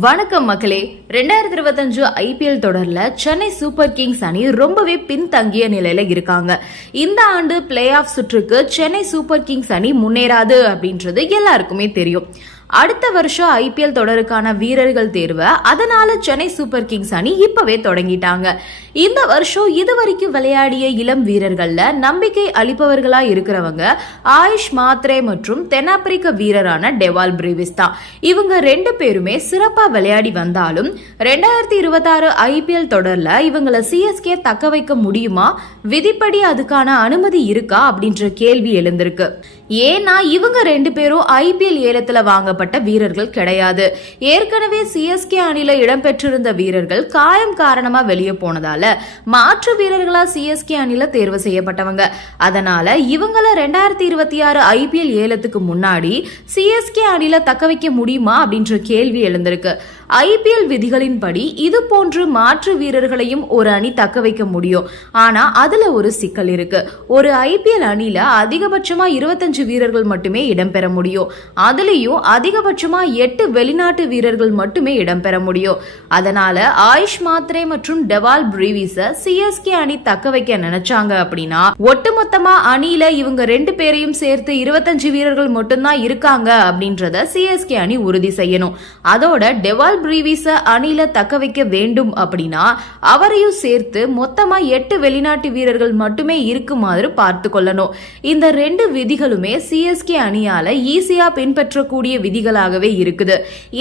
வணக்கம் மக்களே. ரெண்டாயிரத்தி இருபத்தஞ்சு ஐபிஎல் தொடரில் சென்னை சூப்பர் கிங்ஸ் அணி ரொம்பவே பின்தங்கிய நிலையில இருக்காங்க. இந்த ஆண்டு பிளே ஆஃப் சுற்றுக்கு சென்னை சூப்பர் கிங்ஸ் அணி முன்னேறாது அப்படின்றது எல்லாருக்குமே தெரியும். அடுத்த வருஷம் ஐபிஎல் தொடருக்கான வீரர்கள் தேர்வை. அதனால சென்னை சூப்பர் கிங்ஸ் அணி இப்பவே தொடங்கிட்டாங்க. இந்த வருஷம் இதுவரைக்கும் விளையாடிய இளம் வீரர்கள்ல நம்பிக்கை அளிப்பவர்களா இருக்கிறவங்க ஆயுஷ் மாத்ரே மற்றும் தென்னாப்பிரிக்க வீரரான டெவால் பிரேவிஸ் தான். இவங்க ரெண்டு பேருமே சிறப்பா விளையாடி வந்தாலும் ரெண்டாயிரத்தி இருபத்தாறு ஐபிஎல் தொடர்ல இவங்களை சிஎஸ்கே தக்க வைக்க முடியுமா? விதிப்படி அதுக்கான அனுமதி இருக்கா? அப்படின்ற கேள்வி எழுந்திருக்கு. ஏன்னா இவங்க ரெண்டு பேரும் ஐபிஎல் ஏலத்துல வாங்கப்பட்ட வீரர்கள் கிடையாது. ஏற்கனவே சிஎஸ்கே அணியில இடம்பெற்றிருந்த வீரர்கள் காயம் காரணமா வெளியே போனதால மாற்று வீரர்களா சிஎஸ்கே அணியில தேர்வு செய்யப்பட்டவங்க. அதனால இவங்கள ரெண்டாயிரத்தி இருபத்தி ஆறு ஐபிஎல் ஏலத்துக்கு முன்னாடி சிஎஸ்கே அணியில தக்க வைக்க முடியுமா அப்படின்ற கேள்வி எழுந்திருக்கு. ஐபிஎல் விதிகளின்படி இது போன்று மாற்று வீரர்களையும் ஒரு அணி தக்க வைக்க முடியும். ஆனா அதுல ஒரு சிக்கல் இருக்கு. ஒரு ஐபிஎல் அணியில அதிகபட்சமா இருபத்தஞ்சு வீரர்கள் மட்டுமே இடம்பெற முடியும். அதுலயும் அதிகபட்சமா எட்டு வெளிநாட்டு வீரர்கள் மட்டுமே இடம்பெற முடியும். அதனால ஆயுஷ் மாத்ரே மற்றும் டெவால் பிரீவிஸ சிஎஸ்கே அணி தக்க வைக்க நினைச்சாங்க அப்படின்னா ஒட்டுமொத்தமா அணியில இவங்க ரெண்டு பேரையும் சேர்த்து இருபத்தஞ்சு வீரர்கள் மட்டும்தான் இருக்காங்க அப்படின்றத சிஎஸ்கே அணி உறுதி செய்யணும். அதோட டெவால் பிரீவிஸ அணில தக்க வைக்க வேண்டும் அப்படின்னா அவரையும் சேர்த்து மொத்தமா எட்டு வெளிநாட்டு வீரர்கள் மட்டுமே இருக்குமாறு பார்த்து கொள்ளணும். இந்த ரெண்டு விதிகளுமே சிஎஸ்கே அணியால ஈஸியா பின்பற்றக்கூடிய விதிகளாகவே இருக்குது.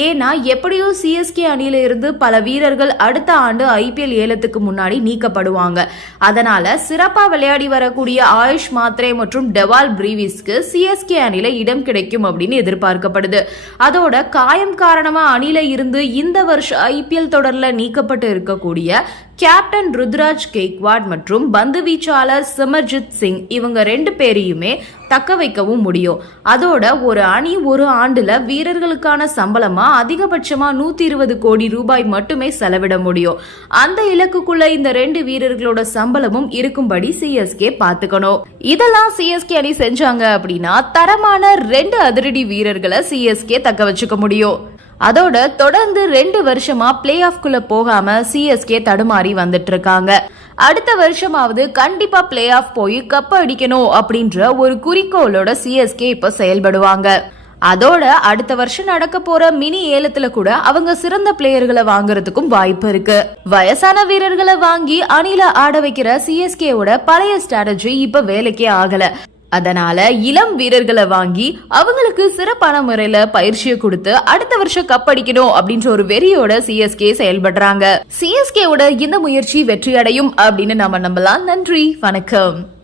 ஏன்னா எப்படியோ சிஎஸ்கே அணியில இருந்து பல வீரர்கள் அடுத்த ஆண்டு ஐபிஎல் ஏலத்துக்கு முன்னாடி நீக்கப்படுவாங்க. அதனால சிறப்பா விளையாடி வரக்கூடிய ஆயுஷ் மாத்ரே மற்றும் டெவால் பிரீவிஸ்க்கு சிஎஸ்கே அணியில இடம் கிடைக்கும் அப்படின்னு எதிர்பார்க்கப்படுது. அதோட காயம் காரணமா அணில இருந்து இந்த வருஷம் ஐபிஎல் தொடரில் நீக்கப்பட்டு இருக்கக்கூடிய கேப்டன் ருத்ராஜ் கெய்க்வாட் மற்றும் பந்து வீச்சாளர் சிமர்ஜித் சிங் இவங்க ரெண்டு பேரையுமே தக்க வைக்கவும் முடியும். அதோட ஒரு அணி ஒரு ஆண்டுல வீரர்களுக்கான சம்பளமா அதிகபட்சமா நூத்தி இருபது கோடி ரூபாய் மட்டுமே செலவிட முடியும். அந்த இலக்குக்குள்ள இந்த ரெண்டு வீரர்களோட சம்பளமும் இருக்கும்படி சிஎஸ்கே பாத்துக்கணும். இதெல்லாம் சிஎஸ்கே அணி செஞ்சாங்க அப்படின்னா தரமான ரெண்டு அதிரடி வீரர்களை சிஎஸ்கே தக்க வச்சுக்க முடியும். அதோட தொடர்ந்து ரெண்டு வருஷமா பிளே ஆஃப்குள்ள போகாம சிஎஸ்கே தடுமாறி வந்துட்டு இருக்காங்க. அடுத்த வருஷமாவது கண்டிப்பா பிளே ஆஃப் போய் கப் அடிக்கணும் அப்படின்ற ஒரு குறிக்கோளோட சிஎஸ்கே இப்ப செயல்படுவாங்க. அதோட அடுத்த வருஷம் நடக்க போற மினி ஏலத்துல கூட அவங்க சிறந்த பிளேயர்களை வாங்குறதுக்கும் வாய்ப்பு இருக்கு. வயசான வீரர்களை வாங்கி அணில ஆட வைக்கிற சிஎஸ்கேவோட பழைய ஸ்ட்ராட்டஜி இப்ப வேலைக்கே ஆகல. அதனால இளம் வீரர்களை வாங்கி அவங்களுக்கு சிறப்பான முறையில பயிற்சியை கொடுத்து அடுத்த வருஷம் கப் அடிக்கணும் அப்படின்ற ஒரு வெறியோட சிஎஸ்கே செயல்படுறாங்க. சிஎஸ்கேவோட இந்த முயற்சி வெற்றி அடையும் அப்படின்னு நாம நம்பலாம். நன்றி. வணக்கம்.